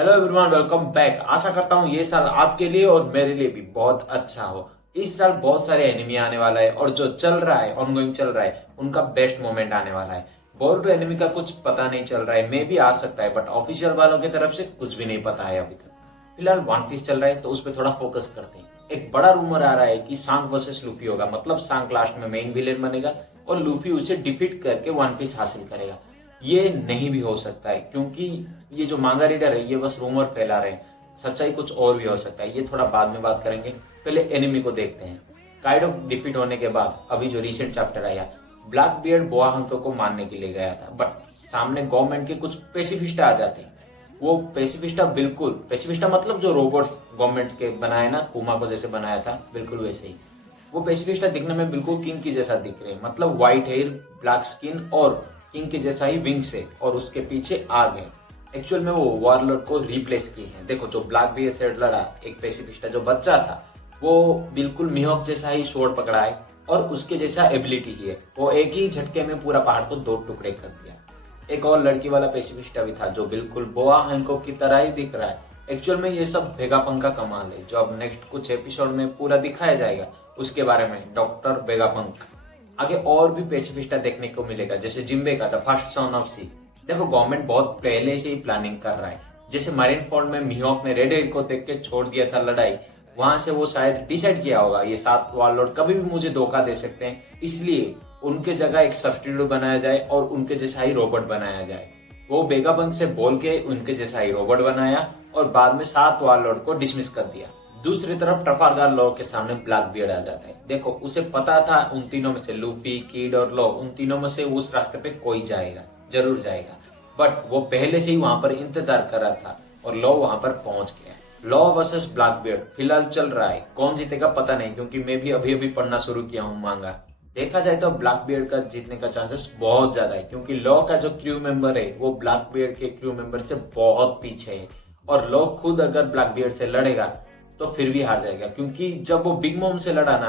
Hello everyone, welcome back. आशा करता हूँ ये साल आपके लिए और मेरे लिए भी बहुत अच्छा हो। इस साल बहुत सारे एनिमी आने वाला है और जो चल रहा है, ऑनगोइंग चल रहा है, उनका बेस्ट मोमेंट आने वाला है। बोरुटो एनिमी का कुछ पता नहीं चल रहा है, मे भी आ सकता है, बट ऑफिशियल वालों की तरफ से कुछ भी नहीं पता है अभी तक। फिलहाल वन पीस चल रहा है तो उस पर थोड़ा फोकस करते हैं। एक बड़ा रूमर आ रहा है कि सांग वर्सेस लूफी होगा, मतलब सांग लास्ट में मेन विलेन बनेगा और लूफी उसे डिफीट करके वन पीस हासिल करेगा। ये नहीं भी हो सकता है क्योंकि ये जो मांगा रीडर है ये बस रूमर फैला रहे हैं। सच्चाई कुछ और भी हो सकता है, ये थोड़ा बाद में बात करेंगे। पहले एनिमी को देखते हैं। काइडो डिफीट होने के बाद अभी जो रिसेंट चैप्टर आया, ब्लैक बियर्ड बोआ हंको को मारने के लिए गया था, बट सामने गवर्नमेंट के कुछ पेसिफिस्टा आ जाते हैं। वो पेसिफिस्टा बिल्कुल पेसिफिस्टा मतलब जो रोबोट्स गवर्नमेंट के बनाए ना, कुमा को जैसे बनाया था बिल्कुल वैसे ही। वो पेसिफिस्टा दिखने में बिल्कुल किंग की जैसा दिख रहे हैं, मतलब व्हाइट हेयर, ब्लैक स्किन और किंग के जैसा ही विंग्स है और उसके पीछे आग है। एक्चुअल में वो वारलॉर्ड को रिप्लेस किए हैं। देखो, जो ब्लैक बियर से लड़ा एक पेसिफिस्टा जो बच्चा था, वो बिल्कुल मिहोक जैसा ही स्वॉर्ड पकड़ा है और उसके जैसा एबिलिटी ही है। वो एक ही झटके में पूरा पहाड़ को दो टुकड़े कर दिया। एक और लड़की वाला पेसिफिस्टा भी था जो बिल्कुल बोआ हैंकॉक की तरह ही दिख रहा है। एक्चुअल में ये सब वेगापंक का कमाल है, जो अब नेक्स्ट कुछ एपिसोड में पूरा दिखाया जाएगा उसके बारे में, डॉक्टर वेगापंक। आगे और भी पेसिफिस्टा देखने को मिलेगा, जैसे जिम्बे का द फर्स्ट सन ऑफ सी। देखो, गवर्नमेंट बहुत पहले से ही प्लानिंग कर रहा है। जैसे मारिन फोर्ड में मिहोक ने रेड एयर को देख के छोड़ दिया था लड़ाई, वहां से वो शायद डिसाइड किया होगा ये 7 वारलॉर्ड कभी भी मुझे धोखा दे सकते हैं, इसलिए उनके जगह एक सब्स्टिट्यूट बनाया जाए और उनके जैसा ही रोबोट बनाया जाए। वो वेगापंक से बोल के उनके जैसा ही रोबोट बनाया और बाद में 7 वारलॉर्ड को डिसमिस कर दिया। दूसरी तरफ ट्रफालगार लॉ के सामने ब्लैक बियर्ड आ जाता है। देखो, उसे पता था उन तीनों में से लूफी, किड और लॉ, उन तीनों में से उस रास्ते पे कोई जाएगा, जरूर जाएगा। बट वो पहले से ही वहां पर इंतजार कर रहा था और लॉ वहां पर पहुंच गया। लॉ वर्सेस ब्लैक बियर्ड फिलहाल चल रहा है, कौन जीतेगा पता नहीं, क्योंकि मैं भी अभी अभी पढ़ना शुरू किया हूँ मांगा। देखा जाए तो ब्लैक बियर्ड का जीतने का चांसेस बहुत ज्यादा है, क्योंकि लॉ का जो क्रू मेंबर है वो ब्लैक बियर्ड के क्रू मेंबर से बहुत पीछे है। और लॉ खुद अगर ब्लैक बियर्ड से लड़ेगा तो फिर भी हार जाएगा, क्योंकि जब वो बिग मॉम से लड़ा ना,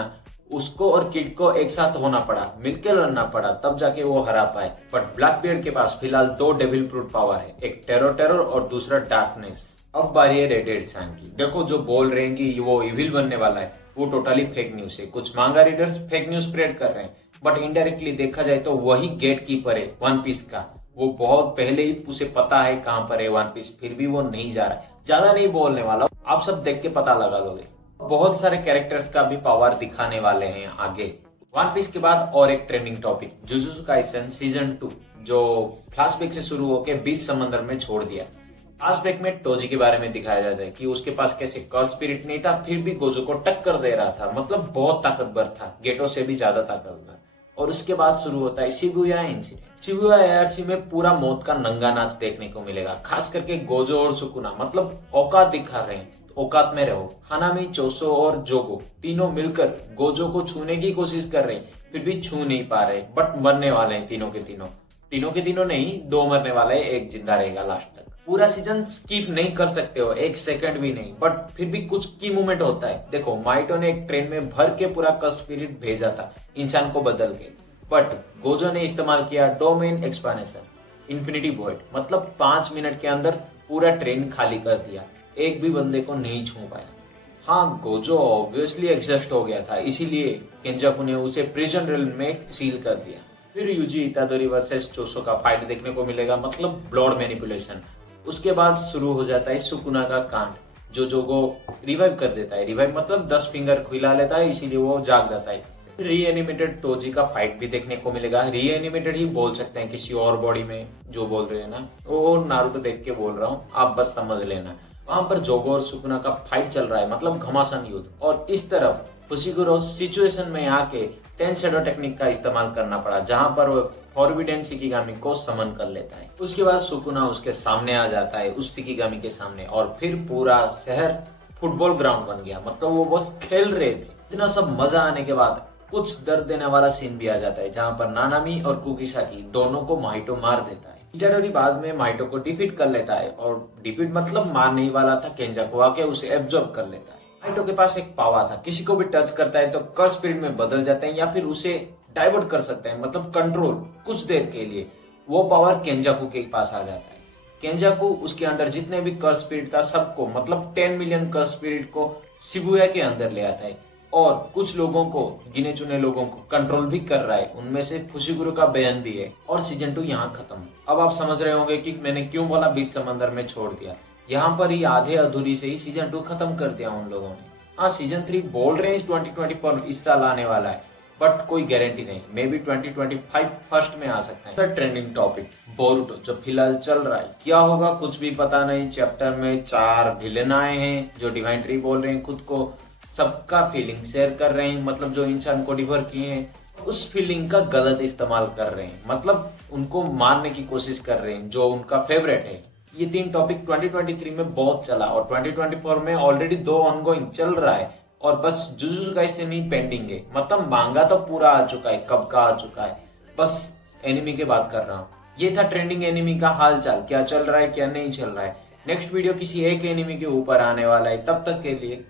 उसको और किड को एक साथ होना पड़ा, मिलकर लड़ना पड़ा, तब जाके वो हरा पाए। बट ब्लैक बियर्ड के पास फिलहाल 2 डेविल फ्रूट पावर है, एक टेरर और दूसरा डार्कनेस। अब बारी है रेड एयर सैंग की। देखो, जो बोल रहे हैं कि वो इविल बनने वाला है वो टोटली फेक न्यूज है। कुछ मांगा रीडर्स फेक न्यूज स्प्रेड कर रहे हैं, बट इनडायरेक्टली देखा जाए तो वही गेट कीपर है वन पीस का। वो बहुत पहले ही उसे पता है कहां पर है वन पीस, फिर भी वो नहीं जा रहा है। ज्यादा नहीं बोलने वाला, आप सब देख के पता लगा लोगे। बहुत सारे कैरेक्टर्स का भी पावर दिखाने वाले हैं आगे। वन पीस के बाद और एक trending topic, jujutsu Kaisen season 2, जो फ्लैशबैक से शुरू होकर बीच समंदर में छोड़ दिया। फ्लैशबैक में टोजी के बारे में दिखाया जाता है कि उसके पास कैसे कर्स स्पिरिट नहीं था, फिर भी गोजो को टक्कर दे रहा था, मतलब बहुत ताकतवर था, गेटो से भी ज्यादा ताकतवर। और उसके बाद शुरू होता है शिबुया इंसिडेंट। शिबुया एआरसी में पूरा मौत का नंगा नाच देखने को मिलेगा, खास करके गोजो और सुकुना, मतलब औकात दिखा रहे हैं, औकात में रहो। हानामी, चोसो और जोगो तीनों मिलकर गोजो को छूने की कोशिश कर रहे हैं, फिर भी छू नहीं पा रहे, बट मरने वाले हैं तीनों के तीनों नहीं, 2 मरने वाले हैं, एक जिंदा रहेगा लास्ट तक। पूरा सीजन स्किप नहीं कर सकते हो, एक सेकंड भी नहीं, बट फिर भी कुछ की मूवमेंट होता है। देखो, माइटो ने एक ट्रेन में भर के पूरा कर्स स्पिरिट भेजा था इंसान को बदल के, बट गोजो ने इस्तेमाल किया डोमेन एक्सपांशन, इन्फिनिटी वॉइड, मतलब 5 मिनट के अंदर पूरा ट्रेन खाली कर दिया, एक भी बंदे को नहीं छू पाया। हाँ, गोजो ऑब्वियसली एग्जॉस्ट हो गया था, इसीलिए केंजाकू ने उसे प्रिजन रेल में सील कर दिया। फिर यूजी इतादोरी वर्सेस चोसो का फाइट देखने को मिलेगा, मतलब ब्लड मैनिपुलेशन। उसके बाद शुरू हो जाता है सुकुना का कांड, जो जोगो रिवाइव कर देता है। रिवाइव मतलब 10 फिंगर खिला लेता है, इसीलिए वो जाग जाता है। रीएनिमेटेड टोजी का फाइट भी देखने को मिलेगा। रीएनिमेटेड ही बोल सकते हैं, किसी और बॉडी में जो बोल रहे हैं ना, वो नारुतो देख के बोल रहा हूँ, आप बस समझ लेना। वहां पर जोगो और सुकुना का फाइट चल रहा है, मतलब घमासान युद्ध। और इस तरफ फुशिगुरो सिचुएशन में आके 10 शैडो टेक्निक का इस्तेमाल करना पड़ा, जहां पर वो फॉरबिडन शिकिगामी को समन कर लेता है। उसके बाद सुकुना उसके सामने आ जाता है, उस शिकिगामी के सामने, और फिर पूरा शहर फुटबॉल ग्राउंड बन गया, मतलब वो बस खेल रहे थे। इतना सब मजा आने के बाद कुछ दर्द देने वाला सीन भी आ जाता है, जहां पर नानामी और कुकिसाकी दोनों को माइटो मार देता है। इटाडोरी बाद में माइटो को डिफीट कर लेता है, और डिफीट मतलब मार नहीं वाला था, केंजाकू आके उसे एब्जॉर्ब कर लेता है। माइटो के पास एक पावर था, किसी को भी टच करता है तो कर्स स्पिरिट में बदल जाते हैं, या फिर उसे डाइवर्ट कर सकते हैं, मतलब कंट्रोल कुछ देर के लिए। वो पावर केंजाकू के पास आ जाता है। केंजाकू उसके अंदर जितने भी कर्स स्पिरिट था सबको, मतलब 10 मिलियन कर्स स्पिरिट को शिबुया के अंदर ले आता है और कुछ लोगों को, गिने चुने लोगों को कंट्रोल भी कर रहा है। उनमें से फुशिगुरु का बयान भी है। और सीजन 2 यहाँ खत्म। अब आप समझ रहे होंगे कि मैंने क्यों बोला बीच समंदर में छोड़ दिया। यहाँ पर ही आधे अधूरी से ही सीजन 2 खत्म कर दिया उन लोगों ने। हाँ, सीजन 3 बोल रहे हैं 2024 इस साल आने वाला है, बट कोई गारंटी नहीं। मे बी 2025 फर्स्ट में आ सकता है। ट्रेंडिंग टॉपिक बोरुटो जो फिलहाल चल रहा है, क्या होगा कुछ भी पता नहीं। चैप्टर में 4 विलेन आए हैं जो डिवाइन ट्री बोल रहे हैं खुद को, सबका फीलिंग शेयर कर रहे हैं, मतलब जो इंसान को डिफर किए हैं उस फीलिंग का गलत इस्तेमाल कर रहे हैं, मतलब उनको मारने की कोशिश कर रहे हैं जो उनका फेवरेट है। ये 3 टॉपिक 2023 में बहुत चला और 2024 में ऑलरेडी 2 ऑनगोइंग चल रहा है और बस जुजुत्सु काइसेन ही पेंडिंग है। मतलब मांगा तो पूरा आ चुका है, कब का आ चुका है, बस एनिमी की बात कर रहा हूँ। ये था ट्रेंडिंग एनिमी का हाल चाल, क्या चल रहा है क्या नहीं चल रहा है। नेक्स्ट वीडियो किसी एक एनिमी के ऊपर आने वाला है, तब तक के लिए